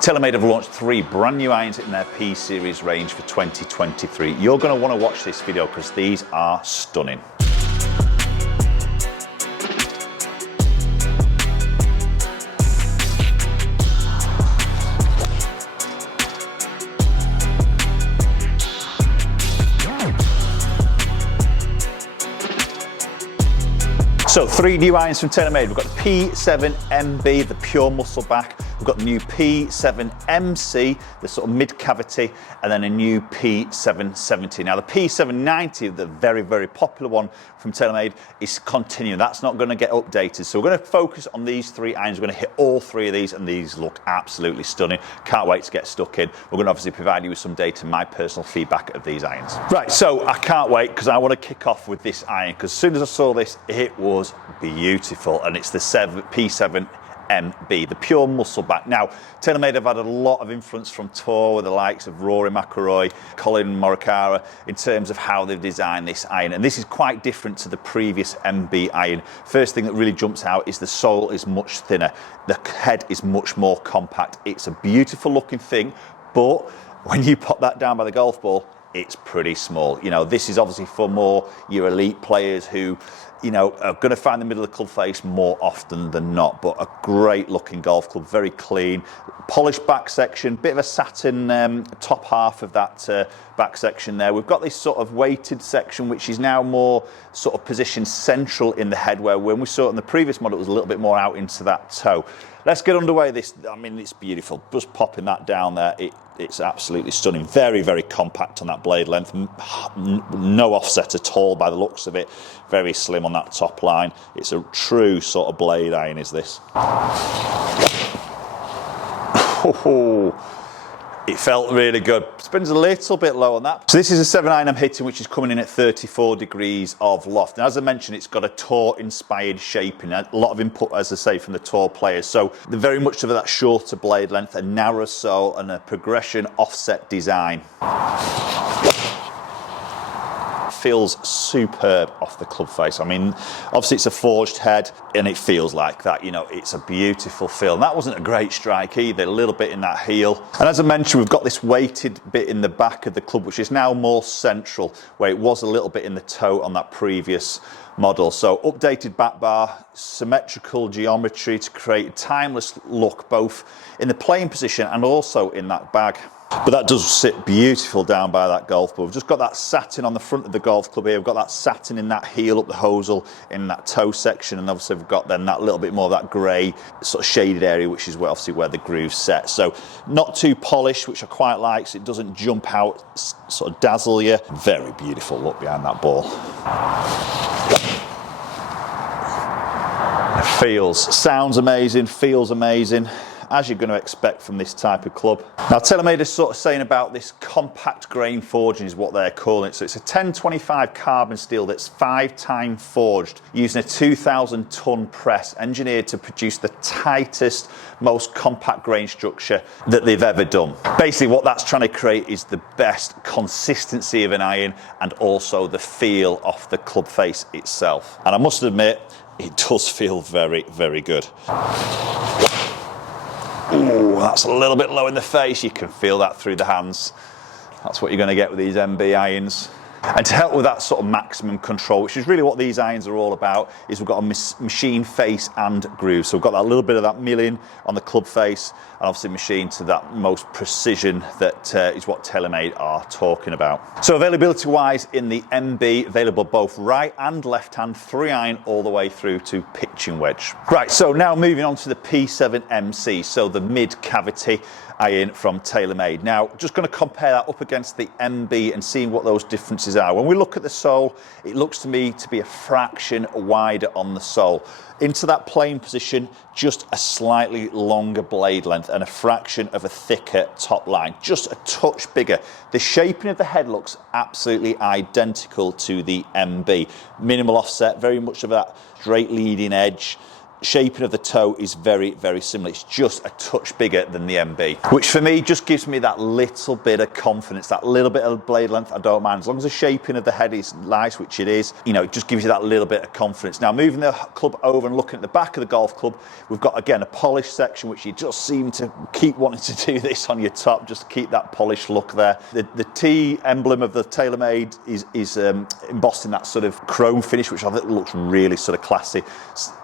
TaylorMade have launched 3 brand new irons in their P series range for 2023. You're going to want to watch this video because these are stunning. So 3 new irons from TaylorMade. We've got the P7MB, the pure muscle back. We've got the new P7MC, the sort of mid cavity, and then a new P770. Now the P790, the very, very popular one from TaylorMade, is continuing. That's not going to get updated. So we're going to focus on these 3 irons. We're going to hit all 3 of these, and these look absolutely stunning. Can't wait to get stuck in. We're going to obviously provide you with some data, my personal feedback of these irons. Right, so I can't wait because I want to kick off with this iron because as soon as I saw this, it was beautiful, and it's the P7MB, the pure muscle back. Now, TaylorMade have had a lot of influence from tour with the likes of Rory McIlroy, Colin Morikawa, in terms of how they've designed this iron, and this is quite different to the previous MB iron. First thing that really jumps out is the sole is much thinner, the head is much more compact. It's a beautiful looking thing, but when you pop that down by the golf ball, it's pretty small. You know, this is obviously for more your elite players who, you know, are going to find the middle of the club face more often than not. But a great looking golf club, very clean, polished back section, bit of a satin top half of that back section there. We've got this sort of weighted section which is now more sort of positioned central in the head, where when we saw it in the previous model it was a little bit more out into that toe. Let's get underway. This, I mean, it's beautiful. Just popping that down there, it's absolutely stunning. Very, very compact on that blade length. No offset at all by the looks of it. Very slim on that top line. It's a true sort of blade iron, is this. Oh, it felt really good. Spins a little bit low on that. So this is a 7 iron I'm hitting, which is coming in at 34 degrees of loft. And as I mentioned, it's got a tour inspired shaping, a lot of input, as I say, from the tour players. So they're very much of that shorter blade length, a narrow sole, and a progression offset design. Feels superb off the club face. I mean, obviously it's a forged head and it feels like that, you know, it's a beautiful feel. And that wasn't a great strike either, a little bit in that heel. And as I mentioned, we've got this weighted bit in the back of the club, which is now more central, where it was a little bit in the toe on that previous model. So updated back bar, symmetrical geometry to create a timeless look, both in the playing position and also in that bag. But that does sit beautiful down by that golf ball. We've just got that satin on the front of the golf club here. We've got that satin in that heel up the hosel in that toe section, and obviously we've got then that little bit more of that grey sort of shaded area, which is where, obviously where the groove's set. So not too polished, which I quite like, so it doesn't jump out, sort of dazzle you. Very beautiful look behind that ball. It sounds amazing, feels amazing, as you're going to expect from this type of club. Now TaylorMade is sort of saying about this compact grain forging is what they're calling it. So it's a 1025 carbon steel that's 5-time forged using a 2,000 ton press engineered to produce the tightest, most compact grain structure that they've ever done. Basically what that's trying to create is the best consistency of an iron and also the feel of the club face itself. And I must admit, it does feel very, very good. Ooh, that's a little bit low in the face. You can feel that through the hands. That's what you're going to get with these MB irons. And to help with that sort of maximum control, which is really what these irons are all about, is we've got a machine face and groove. So we've got that little bit of that milling on the club face, and obviously machined to that most precision that is what TaylorMade are talking about. So availability wise in the MB, available both right and left hand, 3 iron all the way through to pitching wedge. Right, so now moving on to the P7MC, so the mid cavity iron from TaylorMade. Now, just going to compare that up against the MB and seeing what those differences are. When we look at the sole, it looks to me to be a fraction wider on the sole. Into that playing position, just a slightly longer blade length and a fraction of a thicker top line, just a touch bigger. The shaping of the head looks absolutely identical to the MB. Minimal offset, very much of that straight leading edge. shaping of the toe is very, very similar. It's just a touch bigger than the MB, which for me just gives me that little bit of confidence, that little bit of blade length I don't mind. As long as the shaping of the head is nice, which it is, you know, it just gives you that little bit of confidence. Now, moving the club over and looking at the back of the golf club, we've got, again, a polished section, which you just seem to keep wanting to do this on your top, just to keep that polished look there. The T emblem of the TaylorMade is embossed in that sort of chrome finish, which I think looks really sort of classy.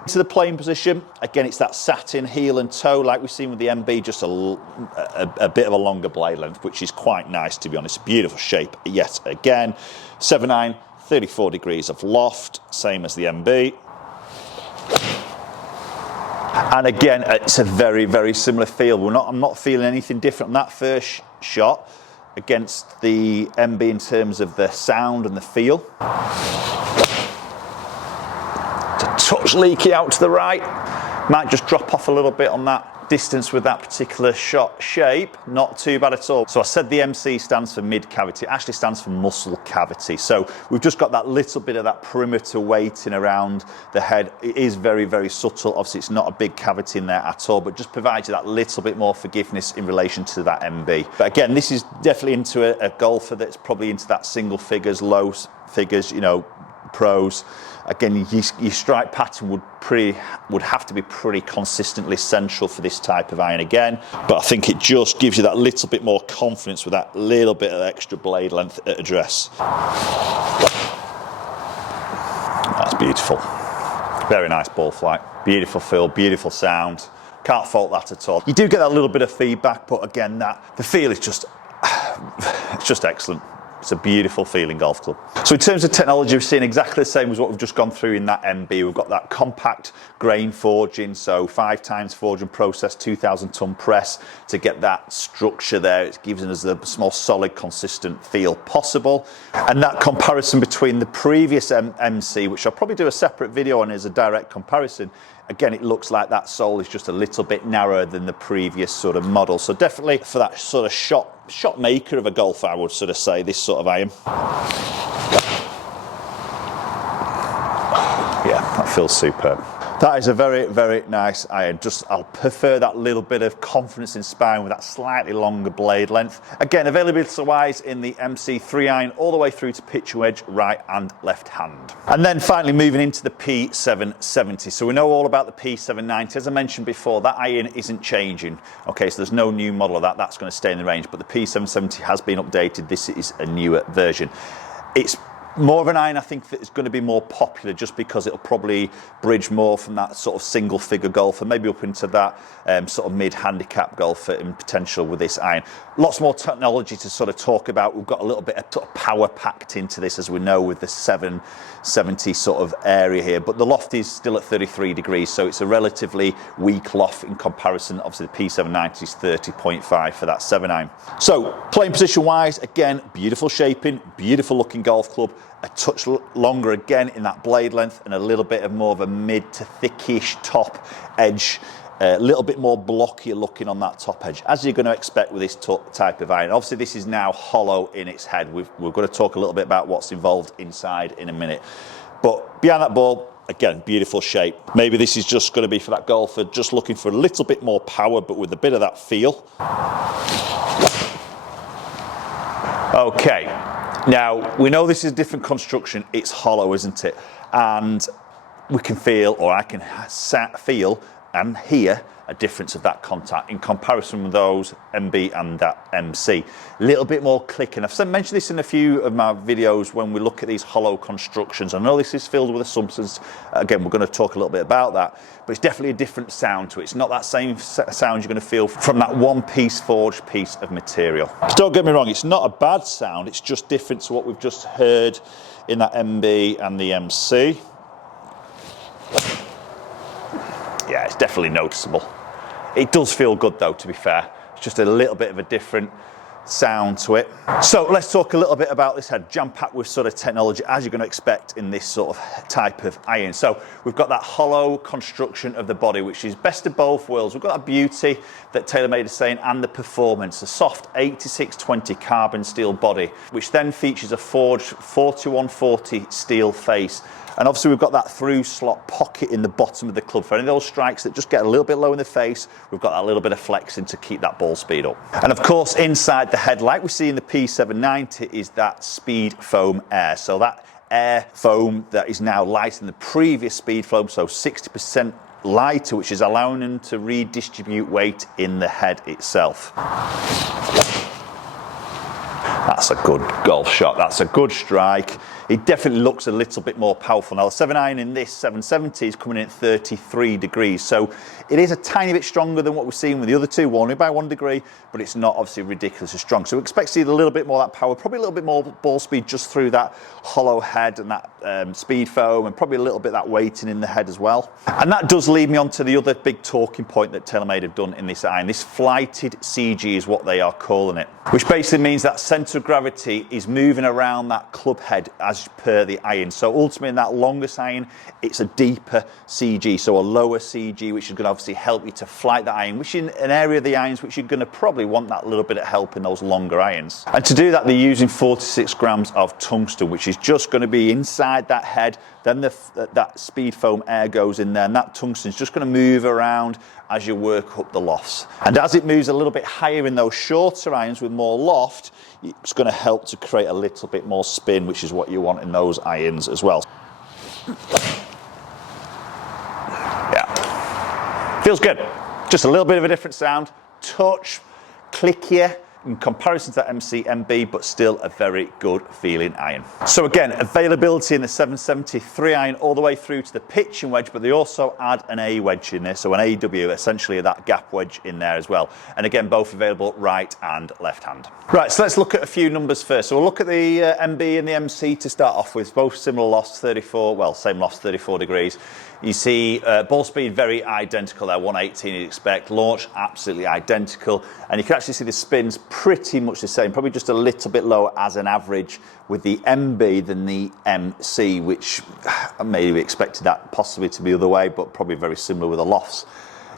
To the playing position, again, it's that satin heel and toe like we've seen with the MB, just a bit of a longer blade length, which is quite nice, to be honest. Beautiful shape yet again. 7/9, 34 degrees of loft, same as the MB. And again, it's a very, very similar feel. I'm not feeling anything different on that first shot against the MB in terms of the sound and the feel. Touch leaky out to the right, might just drop off a little bit on that distance with that particular shot shape. Not too bad at all. So I said the MC stands for mid cavity, it actually stands for muscle cavity. So we've just got that little bit of that perimeter weighting around the head. It is very, very subtle. Obviously it's not a big cavity in there at all, but just provides you that little bit more forgiveness in relation to that MB. But again, this is definitely into a golfer that's probably into that single figures, low figures, you know, pros. Again, your strike pattern would have to be pretty consistently central for this type of iron again, but I think it just gives you that little bit more confidence with that little bit of extra blade length at address. That's beautiful. Very nice ball flight. Beautiful feel, beautiful sound. Can't fault that at all. You do get that little bit of feedback, but again, the feel is just, it's just excellent. It's a beautiful feeling golf club. So in terms of technology, we're seeing exactly the same as what we've just gone through in that MB. We've got that compact grain forging, so 5 times forging process, 2,000 ton press to get that structure there. It gives us the most solid, consistent feel possible. And that comparison between the previous MC, which I'll probably do a separate video on as a direct comparison, again, it looks like that sole is just a little bit narrower than the previous sort of model. So definitely for that sort of shot maker of a golfer, I would sort of say this sort of iron. Yeah, that feels superb. That is a very, very nice iron. I'll prefer that little bit of confidence in spine with that slightly longer blade length. Again, availability wise in the MC3 iron all the way through to pitch wedge, right and left hand. And then finally moving into the P770. So we know all about the P790. As I mentioned before, that iron isn't changing. Okay, so there's no new model of that. That's going to stay in the range, but the P770 has been updated. This is a newer version. It's more of an iron, I think, that is going to be more popular just because it'll probably bridge more from that sort of single figure golfer, maybe up into that sort of mid handicap golfer in potential with this iron. Lots more technology to sort of talk about. We've got a little bit of sort of power packed into this, as we know, with the 770 sort of area here, but the loft is still at 33 degrees, so it's a relatively weak loft in comparison. Obviously the P790 is 30.5 for that 7-iron. So playing position wise, again, beautiful shaping, beautiful looking golf club, a touch longer again in that blade length, and a little bit of more of a mid to thickish top edge, a little bit more blockier looking on that top edge, as you're going to expect with this type of iron. Obviously this is now hollow in its head. We're going to talk a little bit about what's involved inside in a minute, but behind that ball, again, beautiful shape. Maybe this is just going to be for that golfer just looking for a little bit more power, but with a bit of that feel. Okay, now we know this is a different construction. It's hollow, isn't it? And we can feel, or I can feel and hear a difference of that contact in comparison with those MB and that MC. A little bit more clicking. I've mentioned this in a few of my videos when we look at these hollow constructions. I know this is filled with a substance. Again, we're going to talk a little bit about that, but it's definitely a different sound to it. It's not that same sound you're going to feel from that one piece forged piece of material. So don't get me wrong, it's not a bad sound. It's just different to what we've just heard in that MB and the MC. Yeah, it's definitely noticeable. It does feel good though, to be fair. It's just a little bit of a different sound to it. So let's talk a little bit about this head, jam-packed with sort of technology, as you're going to expect in this sort of type of iron. So we've got that hollow construction of the body, which is best of both worlds. We've got that beauty that TaylorMade is saying, and the performance, a soft 8620 carbon steel body, which then features a forged 4140 steel face. And obviously we've got that through slot pocket in the bottom of the club. For any of those strikes that just get a little bit low in the face, we've got that little bit of flexing to keep that ball speed up. And of course, inside the head, like we see in the P790, is that speed foam air. So that air foam that is now lighter than the previous speed foam, so 60% lighter, which is allowing them to redistribute weight in the head itself. That's a good golf shot. That's a good strike. It definitely looks a little bit more powerful. Now the 7-iron in this 770 is coming in at 33 degrees. So it is a tiny bit stronger than what we're seeing with the other two, only by 1 degree, but it's not obviously ridiculously strong. So we expect to see a little bit more of that power, probably a little bit more ball speed just through that hollow head and that speed foam, and probably a little bit of that weighting in the head as well. And that does lead me on to the other big talking point that TaylorMade have done in this iron. This flighted CG is what they are calling it, which basically means that centre of gravity is moving around that club head as per the iron. So ultimately in that longest iron, it's a deeper CG, so a lower CG, which is going to obviously help you to flight that iron, which in an area of the irons which you're going to probably want that little bit of help in those longer irons. And to do that, they're using 46 grams of tungsten, which is just going to be inside that head. Then that speed foam air goes in there, and that tungsten is just going to move around as you work up the lofts. And as it moves a little bit higher in those shorter irons with more loft, it's going to help to create a little bit more spin, which is what you want in those irons as well. Yeah, feels good. Just a little bit of a different sound, touch, clickier in comparison to that MC/MB, but still a very good feeling iron. So again, availability in the 770 3-iron all the way through to the pitching wedge, but they also add an A wedge in there, so an AW, essentially that gap wedge in there as well. And again, both available right and left hand. Right, so let's look at a few numbers first. So we'll look at the MB and the MC to start off with, both similar lofts, 34, well, same lofts, 34 degrees. You see ball speed very identical there, 118 you'd expect. Launch absolutely identical, and you can actually see the spins pretty much the same, probably just a little bit lower as an average with the MB than the MC, which I maybe expected that possibly to be the other way, but probably very similar with the lofts.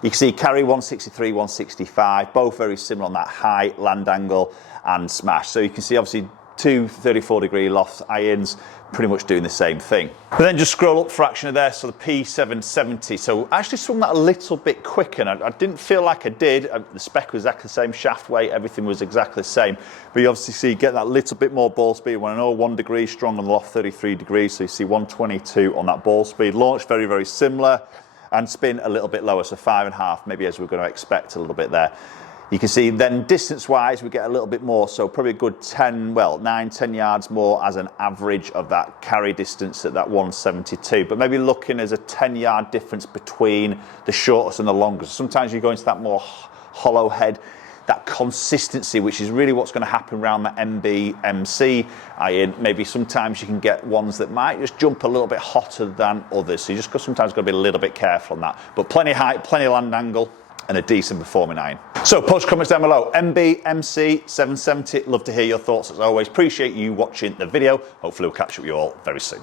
You can see carry 163, 165, both very similar on that high land angle and smash. So you can see obviously two 34-degree loft irons pretty much doing the same thing. But then just scroll up fraction of there, so the P770. So I actually swung that a little bit quicker, and I didn't feel like I did. The spec was exactly the same, shaft weight, everything was exactly the same. But you obviously see, get that little bit more ball speed. When I know 1 degree strong on the loft, 33 degrees, so you see 122 on that ball speed. Launch very, very similar, and spin a little bit lower, so 5.5, maybe as we're going to expect a little bit there. You can see then distance-wise, we get a little bit more, so probably a good 9, 10 yards more as an average of that carry distance at that 172. But maybe looking as a 10-yard difference between the shortest and the longest. Sometimes you go into that more hollow head, that consistency, which is really what's going to happen around the MB/MC iron. Maybe sometimes you can get ones that might just jump a little bit hotter than others. So you just sometimes got to be a little bit careful on that. But plenty of height, plenty of land angle, and a decent performing iron. So post comments down below. MB, MC, 770, love to hear your thoughts as always. Appreciate you watching the video. Hopefully we'll catch up with you all very soon.